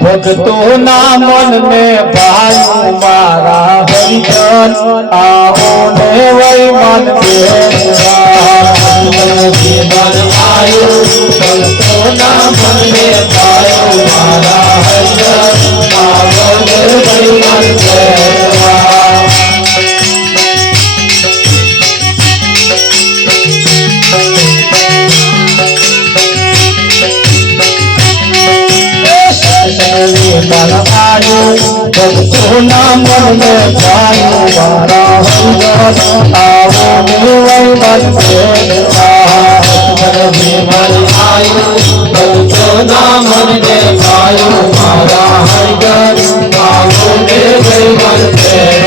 ભક્તો ના મન ને ભાઈ મારા હરિજન આવો ને વૈ મન જીવન આયુ ભક્તો ના મન ને ભાઈ મારા હરિજન આવો ને વૈ મન ભક્તો ના મન ને ભાઈ મારા હરિજન આવો ને વૈ મન જીવન આયુ ભક્તો ના મન ને ભાઈ મારા હરિજન આવો ને વૈ મન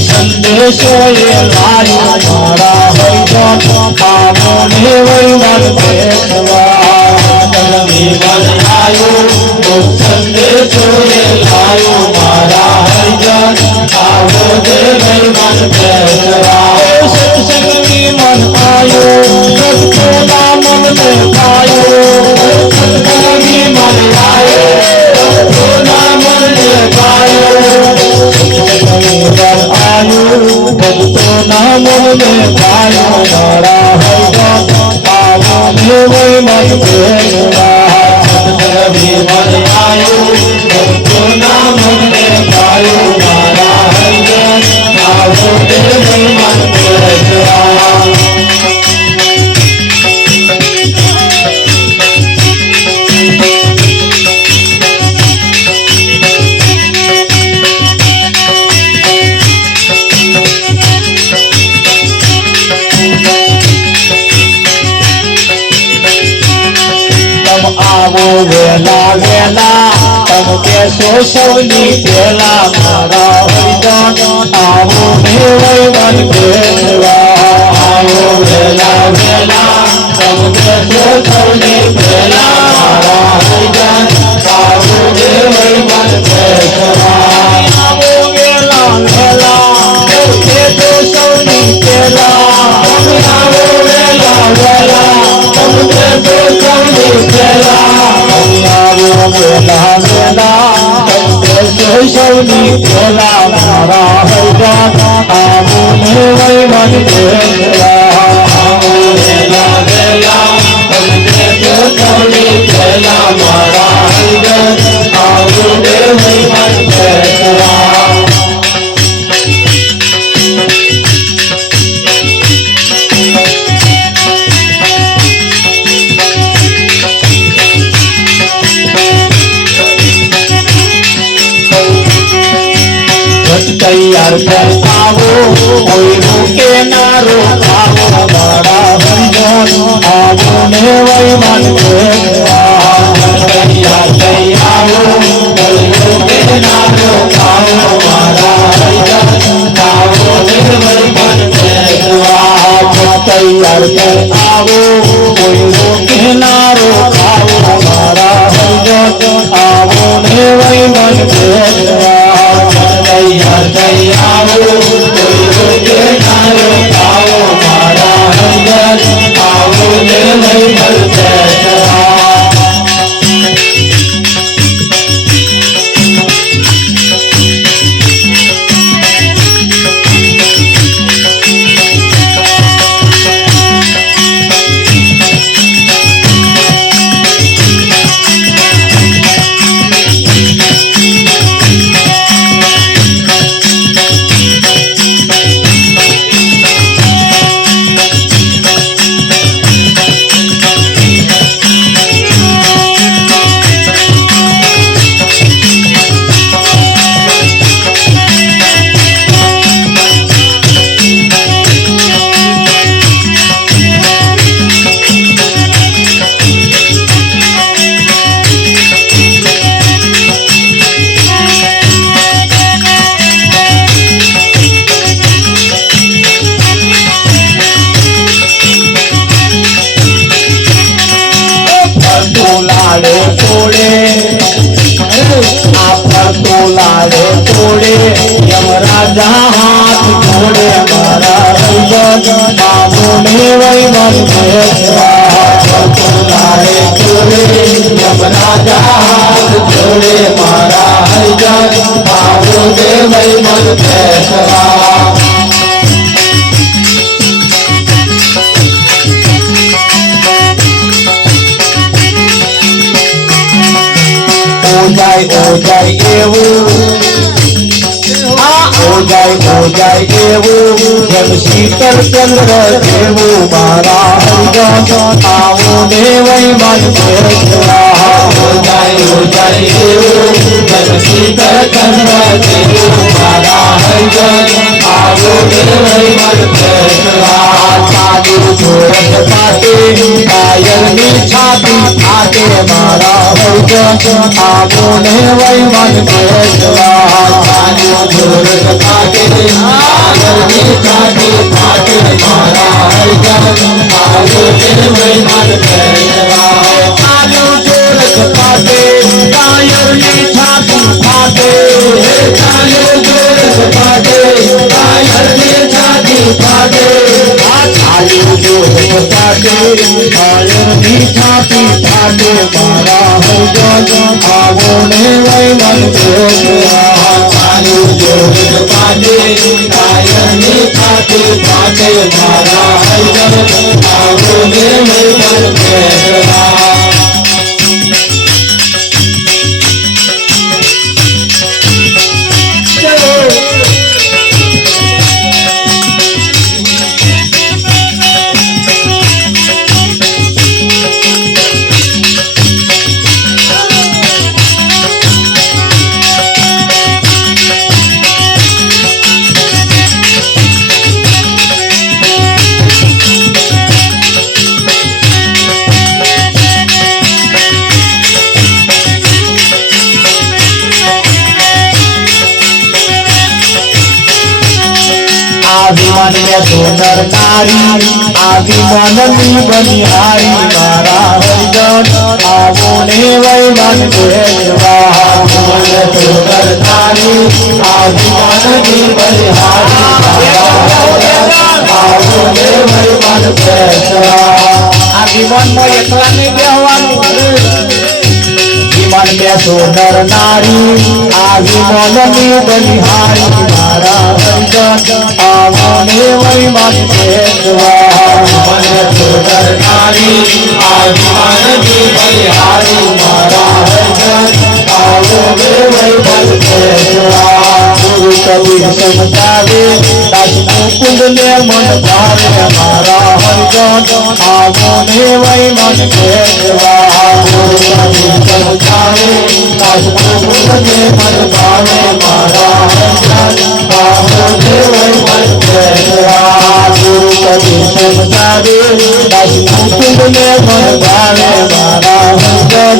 સંદેશો એ લાયો મારા હરિજન આવો ને વૈ મન સંદેશો એ લાયો મારા હરિજન આવો ને વૈ મન સત્સંગી મન આયો ભક્તો ના મન ને પાયો સત્સંગી મન આયો ભક્તો ના મન ને પાયો ભક્તો ના મન ને પાયો મારા હરિજન આવો ને વૈ મન ભક્તો ના મન ને પાયો મારા હરિજન આવો ને વૈ મન આવો વેલા વેલા તમ કેશો સૌની પેલા મારા હરિજન આવો ને વૈ મન આવો વેલા વેલા તમ કેશો સૌની પેલા મારા હરિજન આવો ને વૈ મન આવો વેલા વેલા તમ કેશો સૌની પેલા આવો વેલા વેલા તમ કેશો સૌની પેલા વેલા વેલા સૌની પેલા મારા હરિજન આવો ને વૈ મન આવો વેલા વેલા સૌની પેલા મારા હરિજન આવો ને વૈ મન તૈયાર કર આવો કોઈ રોકે ના રોકાવો મારા હરિજન આવો ને વૈ મન તૈયાર થઈ આવો કોઈ રોકે ના રોકાવો મારા હરિજન આવો ને વૈ મન તૈયાર કર આવો કોઈ રોકે ના રોકાવો મારા હરિજન આવો ને વૈ મન તૈયાર થઈ આવો કોઈ રોકે ના રોકાવો મારા હરિજન આવો ને વૈ મન मन भेजवा लाए चोरे यमुना जहाज जोड़े मारा हरिजन आओ दे वही मन भेजवा ओ जाए એવું हो जाए એવું जब शीतल चंद्र देवो मारा हरिजन आओ देवई मन भेजवा हो जाए એવું जब शीतल चंद्र देवो मारा हरिजन आओ देवई मन भेजवा चालू जोरत पाटे कायल ની છાતી ફાટે મારા હરિજન आओ દેવઈ मन भेजवा चालू जोरत पाटे कायल ની છાતી ફાટે મારા હરિજન आओ દેવઈ मन भेजवा चालू जोरत पाटे कायल ની છાતી ફાટે चालू जोरत पाटे कायल ની છાતી ફાટે चालू जोरत पाटे कायल ની છાતી ફાટે મારા હરિજન आओ દેવઈ मन भेजवा चालू जोरत पाटे कायल ની છાતી ફાટે મારા હરિજન आओ દેવઈ मन भेजवा आदिमान में सुंदर नारी आदिमान में बनिहारी मारा हरिजन आओ देवई मन भेजवा सुंदर नारी आदिमान में बनिहारी आओ देवई मन भेजवा आदिमान में एकला नहीं बेहवानु मन में सुंदर नारी आदिमान में बनिहारी मारा हरिजन आओ देवई मन भेजवा मन में सुंदर नारी आदिमान में बनिहारी मारा हरिजन आओ देवई मन भेजवा गुरु कबीर समझावे दास मुकुंद ने मन भावे मारा हरिजन आओ देवई मन भेजवा गुरु कबीर समझावे दास मुकुंद ने मन भावे मारा हरिजन आओ देवई मन भेजवा गुरु कबीर समझावे दास मुकुंद ने मन भावे मारा हरिजन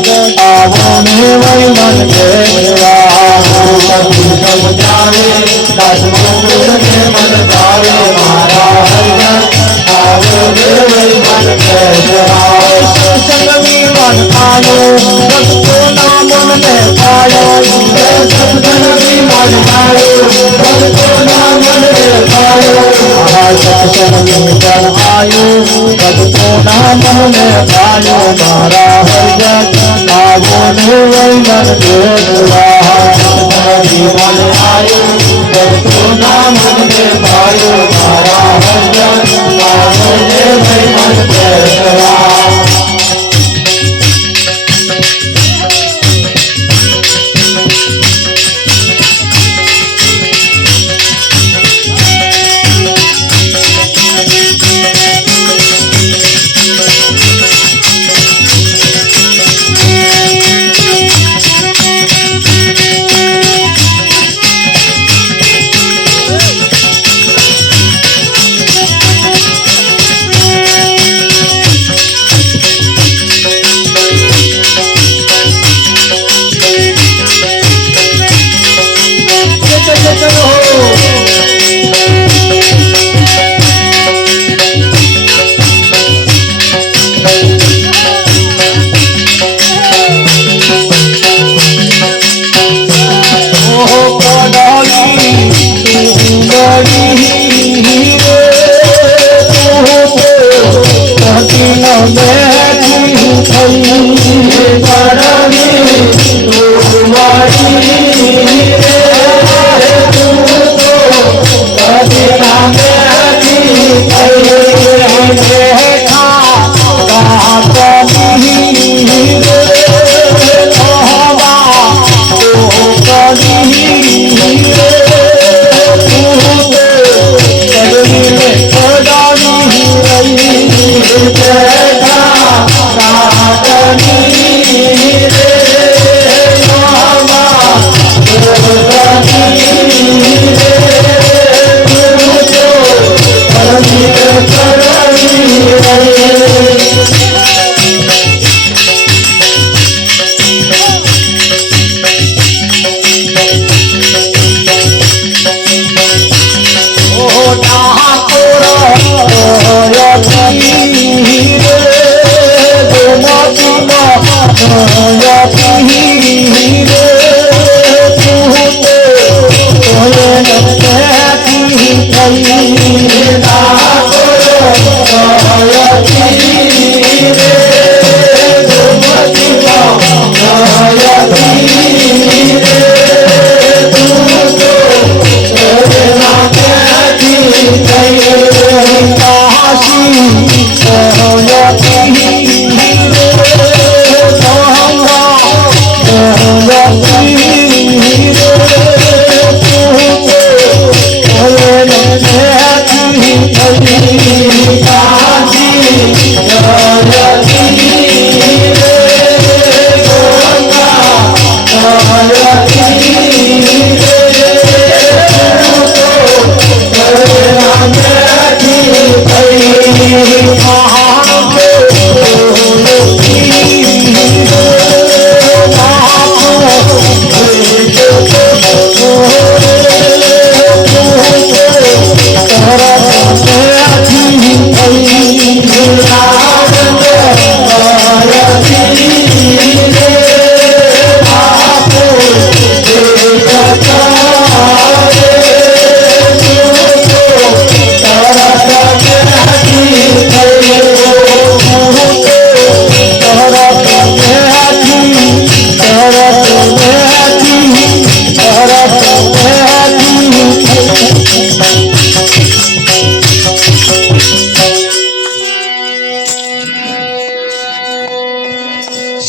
आओ देवई मन भेजवा गुरु कबीर समझावे दास मुकुंद ने मन भावे मारा हरिजन आओ देवई मन भेजवा सत्संग में मन आयो भक्तो नाम में पायो सत्संग में मन आयो भक्तो नाम में पायो सत्संग में मन आयो भक्तो नाम में पायो मारा हरिजन आओ देवई मन भेजवा सत्संग में मन आयो भक्तो नाम में पायो मारा हरिजन आओ देवई मन भेजवा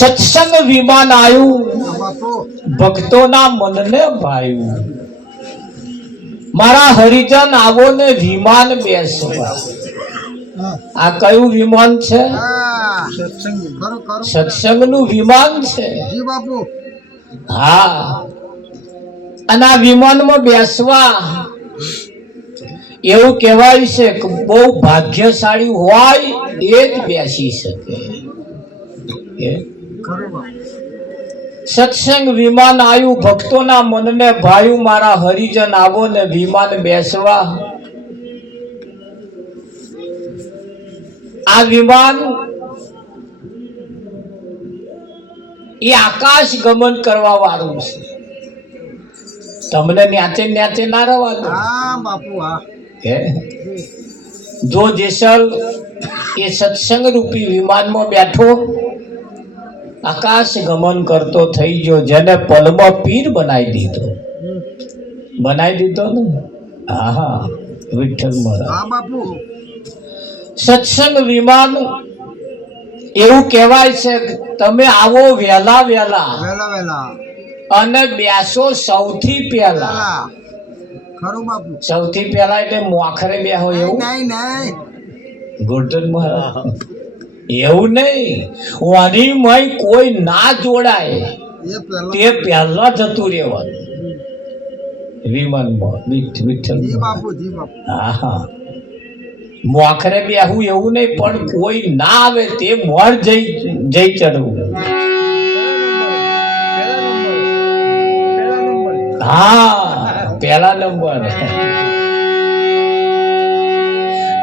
સત્સંગ વિમાન આવ્યું, ભક્તોના મનને ભાયું. મારા હરિજન આવો ને વિમાન બેસવા. આ કયું વિમાન છે? સત્સંગનું વિમાન છે. હા, અને આ વિમાનમાં બેસવા એવું કહેવાય છે કે બહુ ભાગ્યશાળી હોય એ જ બેસી શકે. સત્સંગ વિમાન આવ્યું, ભક્તોના મનને ભાયું. મારા હરિજન આવો ને વિમાન બેસવા. આ વિમાન એ આકાશ ગમન કરવા વાળું છે. તમને ન્યાચે ન્યાચે ના રવા દો. જો જેસલ એ સત્સંગ રૂપી વિમાનમાં બેઠો આકાશ ગમન કરતો થઈ ગયો. જેને પલમાં પીર બનાવી દીધો ને. હા, વિઠ્ઠલ મહારાજ. સત્સંગ વિમાન એવું કહેવાય છે કે તમે આવો વહેલા વહેલા અને બેસો સૌથી પહેલા. સૌથી પહેલા એટલે મોખરે બેહો એવું? ગોરધન મહારાજ એવું નહીં. વાણીમય કોઈ ના જોડાય તે પહેલા જતું રહેવાનું વિમાનમાં. વિઠ્ઠલ. હા, મોખરે બેહવું એવું નહીં, પણ કોઈ ના આવે તે મોર જઈ ચડવું. હા, પહેલા નંબર.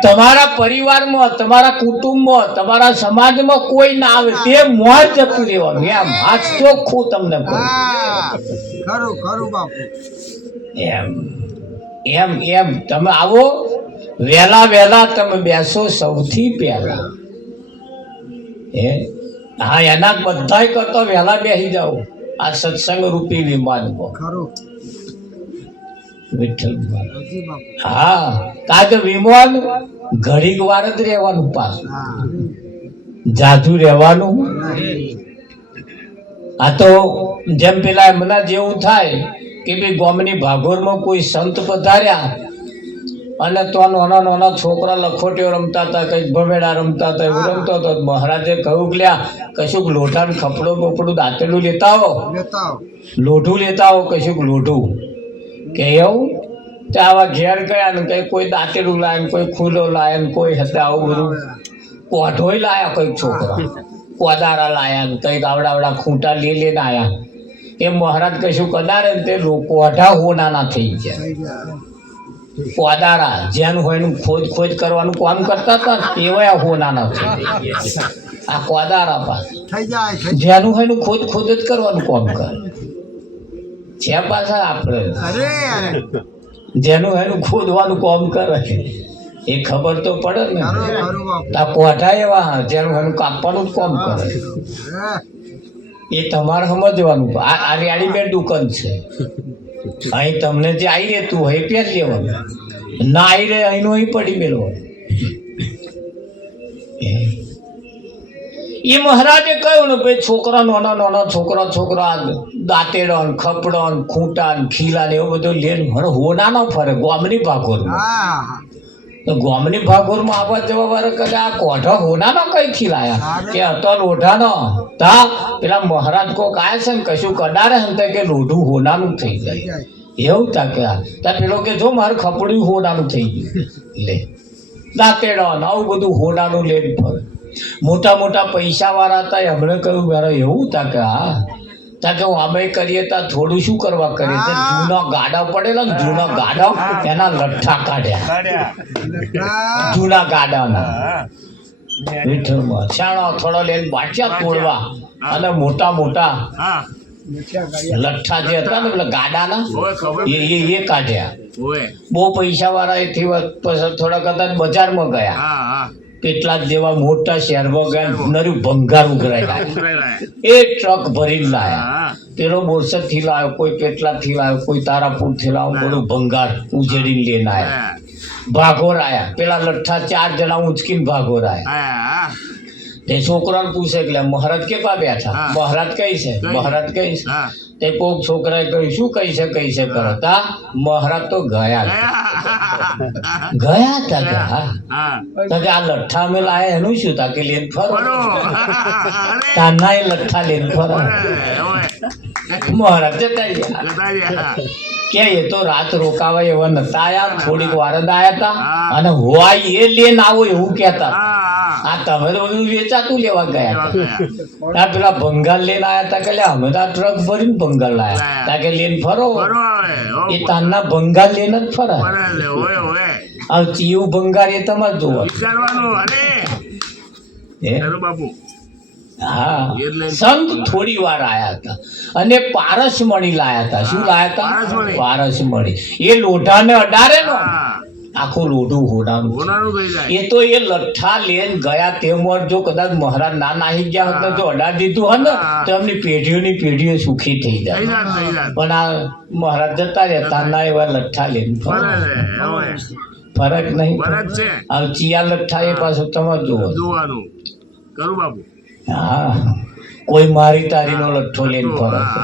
તમારા પરિવારમાં, તમારા કુટુંબમાં, તમારા સમાજમાં કોઈ ના આવે તે મોર જતું રહેવાનું. એમ હાથ ચોખ્ખું તમને એમ તમે આવો વહેલા વહેલા, તમે બેસો સૌથી પહેલા. હે હા, એના બધાય કરતો વહેલા બેસી જાઓ આ સત્સંગ રૂપી વિમાનમાં. વિઠ્ઠલ હા, કારણ કે વિમાન ઘડીક વાર જ રહેવાનું, પાછું જાજુ રહેવાનું. આ તો જેમ પેલા એમના જેવું થાય કે ભાઈ ગામની ભાગોળમાં કોઈ સંત પધાર્યા અને તો નાના નાના છોકરા લખોટીઓ રમતા હતા, કંઈક ભમેડા રમતા હતા, એવું રમતો હતો. મહારાજે કહ્યું કે લ્યા કશુંક લોઢાનું ખપડું બપડું દાંતેલું લેતા આવો, લોઢું લેતા આવો, કશુંક લોઢું. કે એવું તે આવા ઘેર ગયા ને કઈ કોઈ દાંતેલું લાય ને કોઈ ખુલ્લો લાય ને કોઈ હતા આવું બધું કોઢોય લાયા, કંઈક છોકરા કોદારા લાયા ને કંઈક આવડા ખૂંટા લઈને આયા. એ મહારાજ કશું કદારે ને તે કોઢા હોનાના થઈ ગયા. કોદારા જેનું હોય એનું ખોદ કરવાનું કામ કરતા હતા, એવા હોનાના થઈ ગયા. આ કોદારા પાસે જેનું હોય એનું ખોદ જ કરવાનું કામ કરે છે. પાછા આપણે જેનું એનું ખોદવાનું કામ કરે એ ખબર તો પડે ને. આ કોઠા એવા જેનું એનું કાપવાનું જ કામ કરે એ તમારે સમજવાનું. આ રેડીમેડ દુકાન છે, અહીં તમને જે આવી રહેતું હોય એ પહેરી લેવાનું, ના આવી રહે અહીંનું અહીં પડી મેળવાનું. એ મહારાજે કહ્યું ને ભાઈ છોકરા નાના છોકરા દાંતેડો ને ખપડો ને ખૂંટા ને ખીલા ને એવું બધું લે હોના ન ફરે ગામની ભાગોળમાં. તો ગામની ભાગોળમાં આવવા જવા વાળા કરે આ કોઠો હોનાનો કઈ ખીલાયા કે હતો લોઢાનો. તા પેલા મહારાજ કોક આયા છે ને કશું કડારે ને કે લોઢું હોનાનું થઈ જાય એવું તા કે તા પેલો કે જો મારે ખપડ્યું હોનાનું થઈ ગયું લે દાંતેડો ને આવું બધું હોનાનું લે ફરે. મોટા પૈસા વાળા હતા એમણે કહ્યું મારે એવું તા કે હા તા કે હું અમે કરીએ તા થોડું શું કરવા કરીએ તો જૂનો ગાડા પડેલો ને જૂનો ગાડા એના લઠ્ઠા કાઢ્યા જૂના ગાડાના. વિઠ્ઠલમાં છાણો થોડો લઈને બાટયા તોડવા અને મોટા લઠ્ઠા જે હતા ને પેલા ગાડાના એ કાઢ્યા. બહુ પૈસા વાળા એથી પછી થોડા કદાચ બજારમાં ગયા, કેટલાક જેવા મોટા શહેરમાં ગયા, નર્યું ભંગાર ઉઘરાય એ ટ્રક ભરીને લાયા. પેલો બોરસદ થી લાવ્યો, કોઈ પેટલા થી લાવ્યો, કોઈ તારાપુર થી લાવ્યો, બધું ભંગાર ઉજેડીને લઈને આવ્યા. ભાગોર આયા, પેલા લઠ્ઠા 4 જણા ઉંચકીને ભાગોર આયા. તે છોકરાને પૂછે કે મહારાજ કે પા બેઠા, મહારાજ કઈ છે, મહારાજ કઈ છે. તે કોક છોકરાએ કહ્યું શું કઈ છે કરો તા મહારાજ તો ગયા તા કે હા કે આ લઠ્ઠા અમે લાયા એનું શું તા કે લેન ફરો તાના એ લઠ્ઠા લેન ફરો. મહારાજ જતા રહ્યા કે એ તો રાત રોકાવા એવા નતા આયા, થોડીક વાર જ આયા હતા અને હોય એ લેન આવો એવું કેતા. આ તમે તો બધું વેચાતું લેવા ગયા હતા. પેલા ભંગાર લઈને આયા હતા કે અમે તો આ ટ્રક ભરીને ભંગાર લાયા તા કે લેન ફરો. એ તારના ભંગાર લઈને જ ફરા. હવે ચીયું ભંગાર એ તમારે જોવા. હા, સંત થોડી વાર આયા હતા અને પારસમણી લાયા હતા. શું લાયા હતા? પારસમણી. એ લોઢાને અડારે નો આખું લોઢું હોનાનું. એ તો એ લઠ્ઠા લઈને ગયા તેમ જો કદાચ મહારાજ ના નાહી ગયા હોત ને જો અડાડી દીધું હોત ને તો એમની પેઢીઓ સુખી થઈ જાય. પણ આ મહારાજ જતા રહેતા ના એવા લઠ્ઠા લઈને ફરક નહીં. હવે ચિયા લઠ્ઠા એ પાછું તમારે જોવાનું. હા, કોઈ મારી તારીનો લઠ્ઠો લઈને ફરે છે,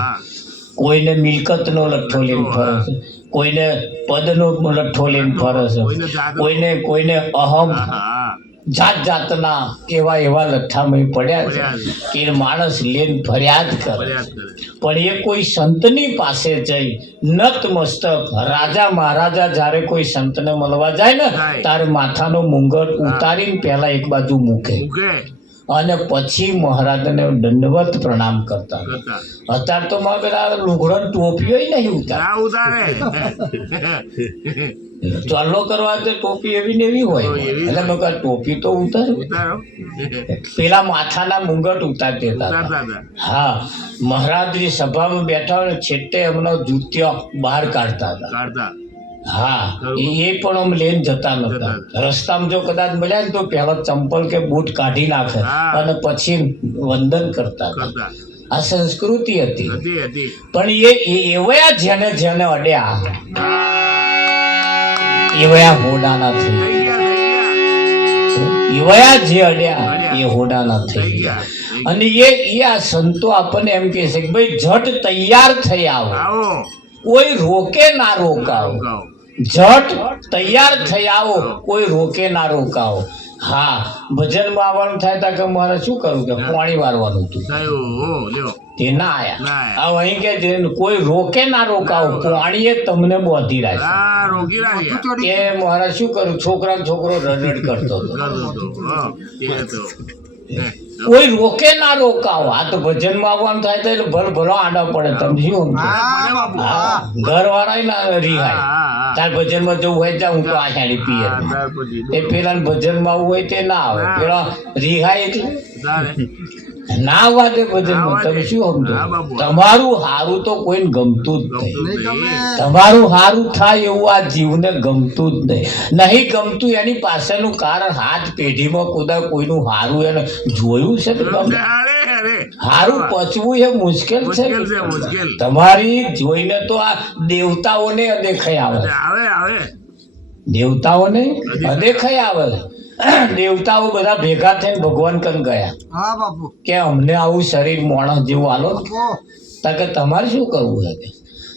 કોઈને મિલકતનો લઠ્ઠો લઈને ફરે છે, કોઈને પદનો લઠ્ઠો લઈને ફરે છે, કોઈને અહમ જાતના એવા લઠ્ઠામાં પડ્યા છે કે માણસ લઈને ફરિયાદ કરે. પણ એ કોઈ સંતની પાસે જઈ નતમસ્તક રાજા મહારાજા જ્યારે કોઈ સંતને મળવા જાય ને ત્યારે માથાનો મુંગટ ઉતારીને પહેલા એક બાજુ મૂકે અને પછી મહારાજને દંડવત પ્રણામ કરતા. અત્યારે તો માં પેલા લુગડો ટોપીઓ નહીં ઉતારે. ચાલો કરવા તો ટોપી એવી ને એવી હોય એટલે મેં ટોપી તો ઉતારે, પેલા માથાના મુંગટ ઉતાર દેતા. હા, મહારાજની સભામાં બેઠા હોય છેટે એમનો જૂત્યો બહાર કાઢતા હતા. હા એ પણ આમ લઈને જતા નતા. રસ્તામાં જો કદાચ મળ્યા ને તો પહેલા ચંપલ કે બૂટ કાઢી નાખે અને પછી વંદન કરતા હતા. આ સંસ્કૃતિ હતી. પણ એ એવા જેને જેને અડ્યા એવા હોડાના થઈ ગયા. એવા જે અડ્યા એ હોડાના થઈ ગયા. અને એ આ સંતો આપણને એમ કહે છે કે ભાઈ ઝટ તૈયાર થઈ આવો, કોઈ રોકે ના રોકાવો. ઝટ તૈયાર થઈ આવો, કોઈ રોકે ના રોકાવો. હા, ભજનમાં આવવાનું થાય તા કે મારે શું કરવું કે પાણી વારવાનું હતું, તે ના આયા. હવે અહીં કે કોઈ રોકે ના રોકાવો, પાણીએ તમને બોધી રાખે. કે મારે શું કરું, છોકરો રડડ કરતો હતો. કોઈ રોકે ના રોકાવો. આ તો ભજનમાં આવવાનું થાય તો એટલે ભલો આડા પડે. તમે શું ઘર વાળા ના રિહાય. તાર ભજનમાં જવું હોય ત્યાં હું તો આ સાડી પીએ. એ પેલા ભજનમાં આવવું હોય તે ના આવે. પેલા રિહાય એટલે ના આવવા દે ભજનમાં. તમે શું સમજો? તમારું હારું તો કોઈને ગમતું જ નહીં. તમારું હારું થાય એવું આ જીવને ગમતું જ નહીં ગમતું. એની પાછળનું કારણ હાથ પેઢીમાં કુદા કોઈનું હારું એને જોયું છે ને ગમે હારું પચવું એ મુશ્કેલ છે. તમારી જોઈને તો આ દેવતાઓને અદેખાઈ આવે. દેવતાઓને અદેખાઈ આવે. દેવતાઓ બધા ભેગા થઈને ભગવાન કન ગયા કે અમને આવું શરીર માણસ જેવું આલો. તા કે તમારે શું કરવું છે?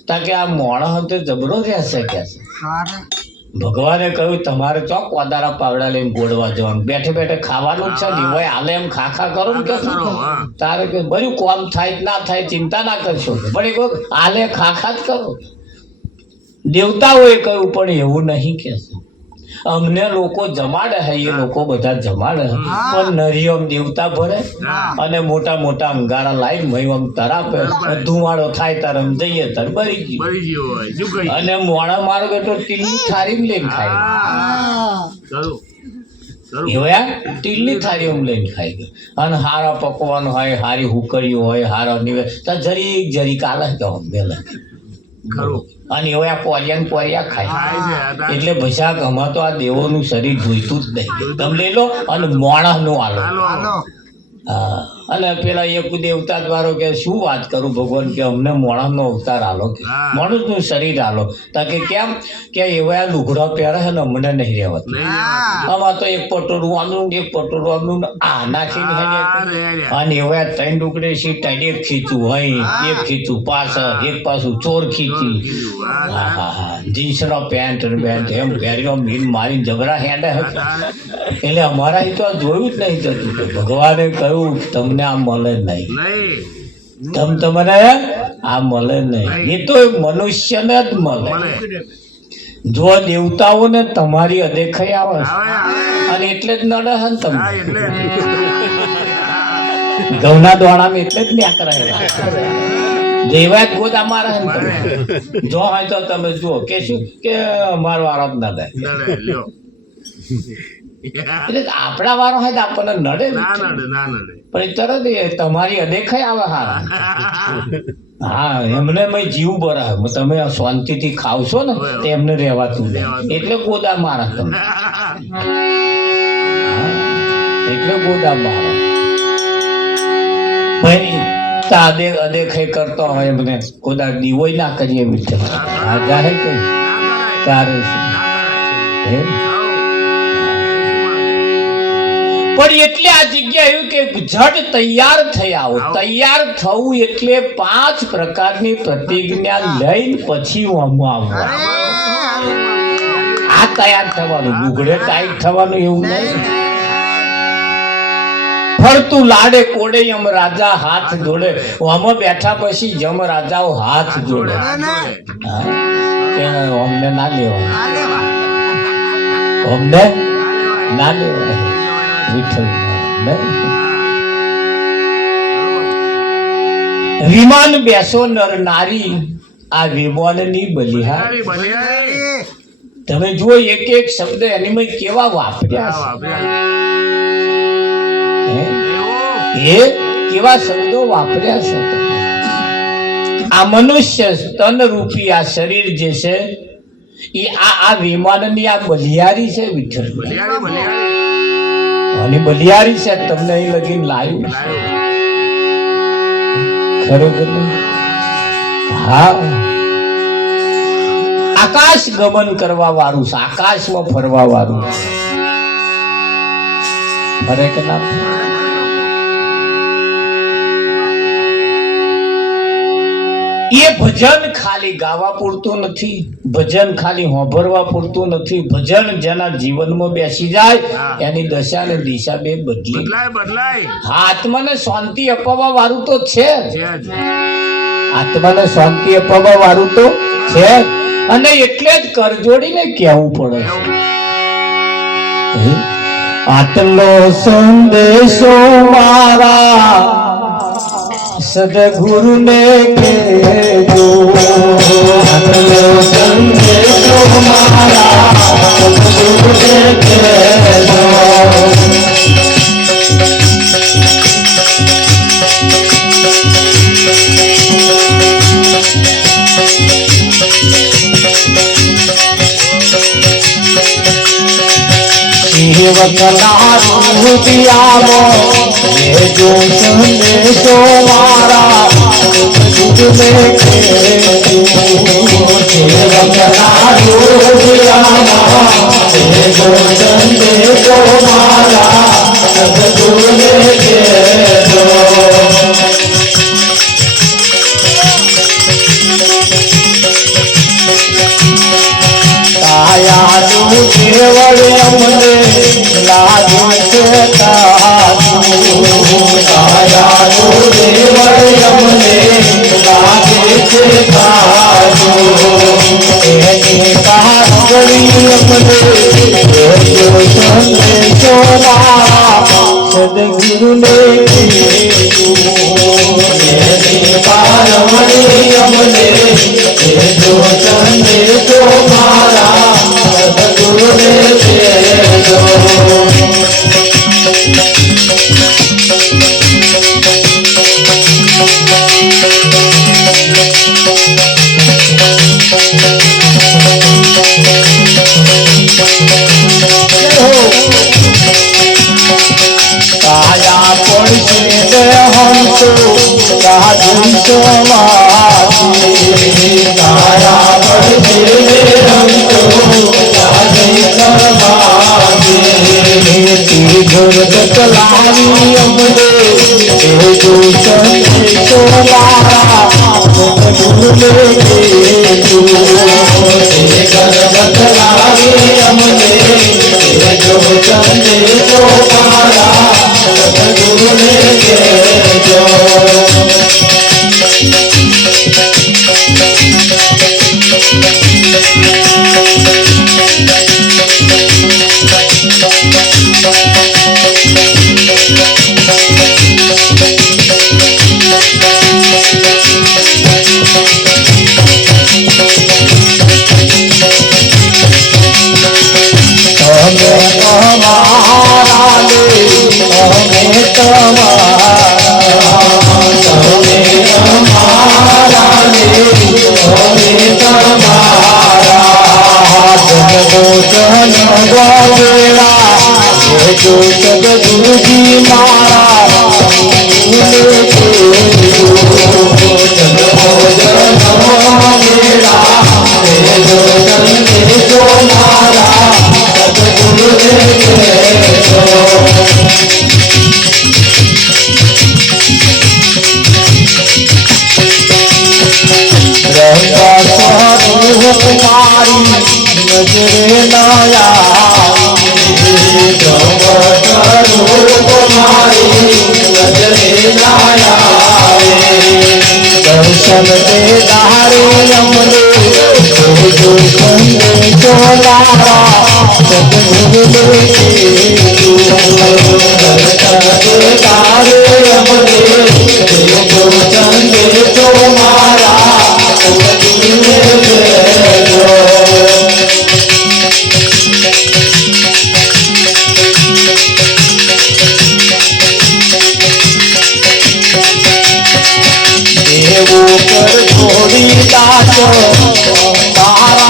તા કે આ માણસ તો જબરો રહેશે કે ભગવાને કહ્યું તમારે ચોક કોદારા પાવડા લઈને ગોળવા જવાનું, બેઠે બેઠે ખાવાનું જ છે ને ભાઈ હાલે એમ ખા કરો ને કે તારે કે બધું કોમ થાય ના થાય ચિંતા ના કરશો, પણ એક હાલે ખા જ કરો. દેવતાઓએ કહ્યું પણ એવું નહીં કે અમને લોકો જમાડે હે, એ લોકો બધા જમાડે પણ નરિયમ દેવતા ભરે અને મોટા મોટા અંગારા લાવી મયમ તરાપે, ધુમાડો થાય તાર જઈએ તાર બરી ગયું. અને મોણા મારો બેટો ટીલની થારી લઈને ખાય. એવા ટીલની થારી લઈને ખાઈ ગયો. અને હારા પકવાન હોય, હારી હુકરીઓ હોય, હારા નિવે જરી કાલે કે બેલા અને એવા પોરિયા ખાય. એટલે ભસાક અમાર તો આ દેવોનું શરીર જોઈતું જ નહીં. તમે લઈ લો અને મોણા નું આલો. હા, અને પેલા એક દેવતા દ્વારો કે શું વાત કરું ભગવાન કે અમને મોણસનો અવતાર આલો, કે મનુષ્યનું શરીર આલો. તા કે કેમ કે એવા લુગડા પહેરે છે ને અમને નહીં રહેવાતું. આમાં તો એક પટોળું આનું એક પટોળું આનું આ નાખીને અને એવા ત્રણ ડુકડે સીટ એક ખીચું હોય, એક ખીચું પાછળ, એક પાછું ચોર ખીચી. હા હા હા, જીન્સનો પેન્ટ એમ પહેર્યો મીન મારી જબરા હેડે હતા. એટલે અમારા તો જોયું જ નહીં જતું. ભગવાને કહ્યું તમને આ મળે નહીં, તમને આ મળે નહીં. એ તો મનુષ્યને જ મળે. જો દેવતાઓને તમારી અદેખાઈ આવે અને એટલે જ નડે છે ને તમને. ઘઉંના દોણામાં એટલે જ ન્યા કરાય. જેવા જ ગોદા મારે ને તમે જો હોય તો તમે જુઓ કે શું કે અમારો આરામ ના થાય. એટલે આપણા વારો હોય તો આપણને નડે પણ તરત તમારી અદેખાઈ આવે. હારા હા, એમને જીવ ભરાય. તમે શાંતિથી ખાવશો ને તો એમને રહેવાતું એટલે ગોદા મારા તમે. એટલે ગોદા મારા ભાઈ અદેખાઈ કરતો હોય એમને ગોદા દીવો ના કરીએ મીઠે જાહેર કઈ તારે પણ એટલે આ જગ્યા એવું કે ઝટ તૈયાર થઈ આવો. તૈયાર થવું એટલે 5 પ્રકારની પ્રતિજ્ઞા લઈને પછી આવવું. આ તૈયાર થવાનું, લુગડે ટાઈટ થવાનું એવું નહીં. ફરતું લાડે કોડે યમ રાજા હાથ જોડે. આમાં બેઠા પછી જમ રાજાઓ હાથ જોડે. અમને ના લેવાય, અમને ના લેવાય. વિમાન બેસો નર નારી, આ વિમાનની બલિહારી. તમે જુઓ એક એક શબ્દ એની કેવા વાપર્યા છે, કેવા શબ્દો વાપર્યા છે. આ મનુષ્ય તન રૂપી આ શરીર જે છે એ આ વિમાનની આ બલિયારી છે વિઠ્ઠલ અને બલિયારી છે તમને અહીં લગીને લાવ્યું ખરેખર હા આકાશ ગમન કરવા વાળું છે આકાશમાં ફરવા વાળું ફરે કે ના એ ભજન ખાલી ગાવા પૂરતું નથી ભજન ખાલી હોંભરવા પૂરતું નથી ભજન જેના જીવનમાં બેસી જાય એની દશા અને દિશા બે બદલાય આત્માને શાંતિ અપાવવા વાળું તો છે આત્માને શાંતિ અપાવવા વાળું તો છે અને એટલે જ કરજોડીને કહેવું પડે આટલો સંદેશો મારા સદગુરુને કહેજો આટલો સંદેશો મારા સદગુરુને કહેજો જો સંદેશો મારા સદગુરુને કહેજો સંદેશો મારા સદગુરુને કહેજો કાયાનું કેવળ અમને લાગે છે કાયાનું કેવળ અમને લાગે છે એની કાગળી અમને સંદેશો મારા સદગુરુને કહેજો એની પારવણી અમને સંદેશો મારા સદગુરુને કહેજો કાયા પડશે હમ તો રાજી સમાજી કાયા પડશે હમ તો રાજી સમાજી ઘર બતલાવી અમને જો સંદેશો મારા સદગુરુને કહેજો ઘર બતલાવી અમને જો સંદેશો મારા સદગુરુને કહેજો જો સદગુરુજી મારા નજરે નયા દર્શન દે દારે અમને જો સંદેશો મારા સદગુરુને કહેજો દર્શન દે દારે અમને જો સંદેશો મારા સદગુરુને કહેજો એવું કર છોડી દાસ તારા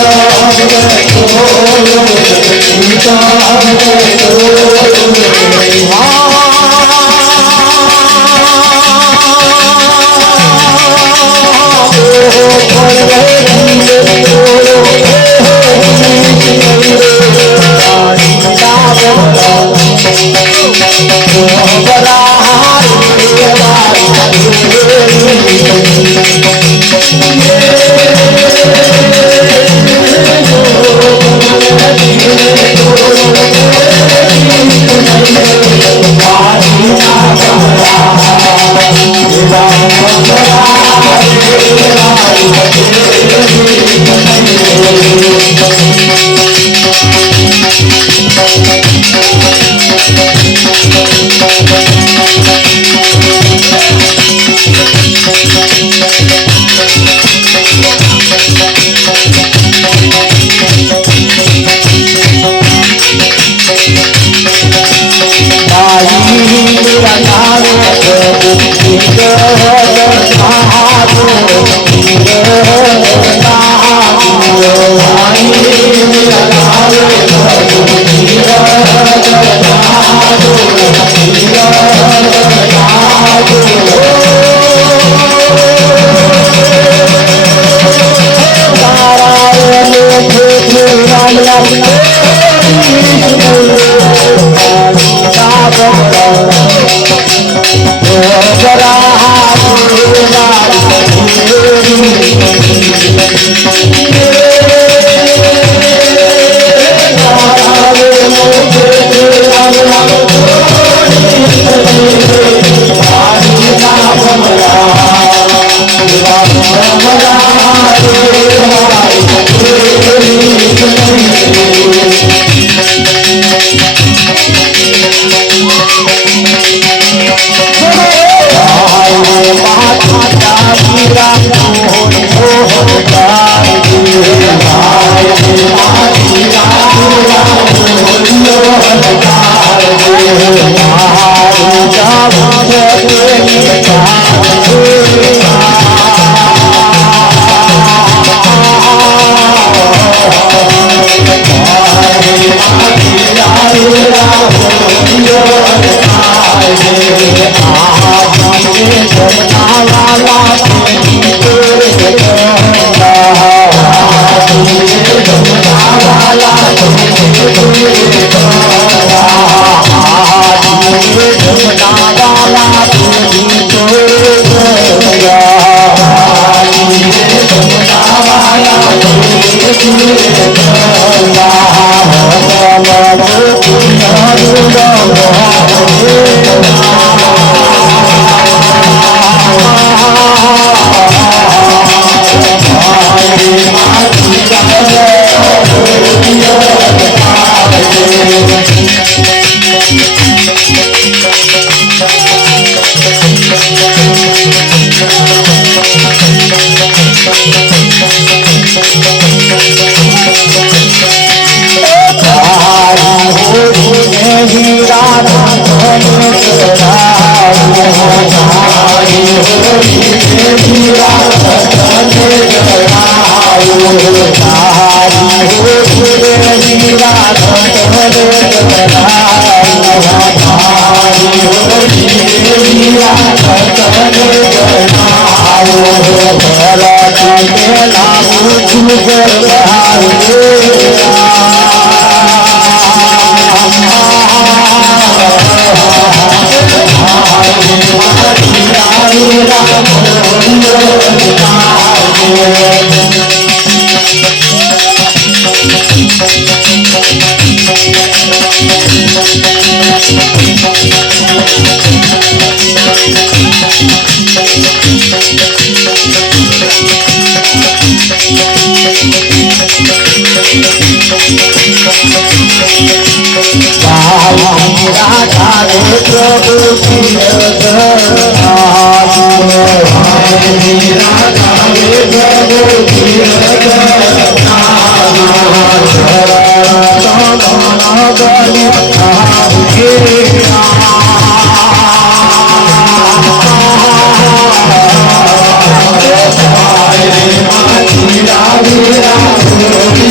Hare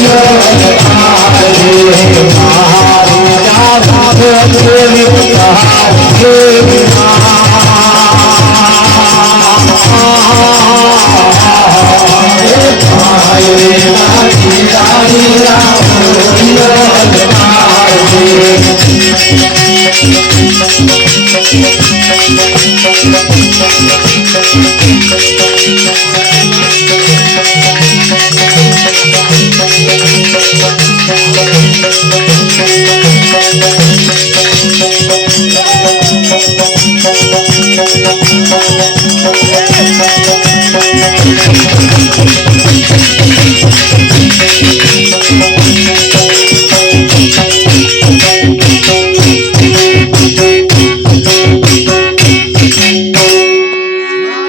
Ram Thank you.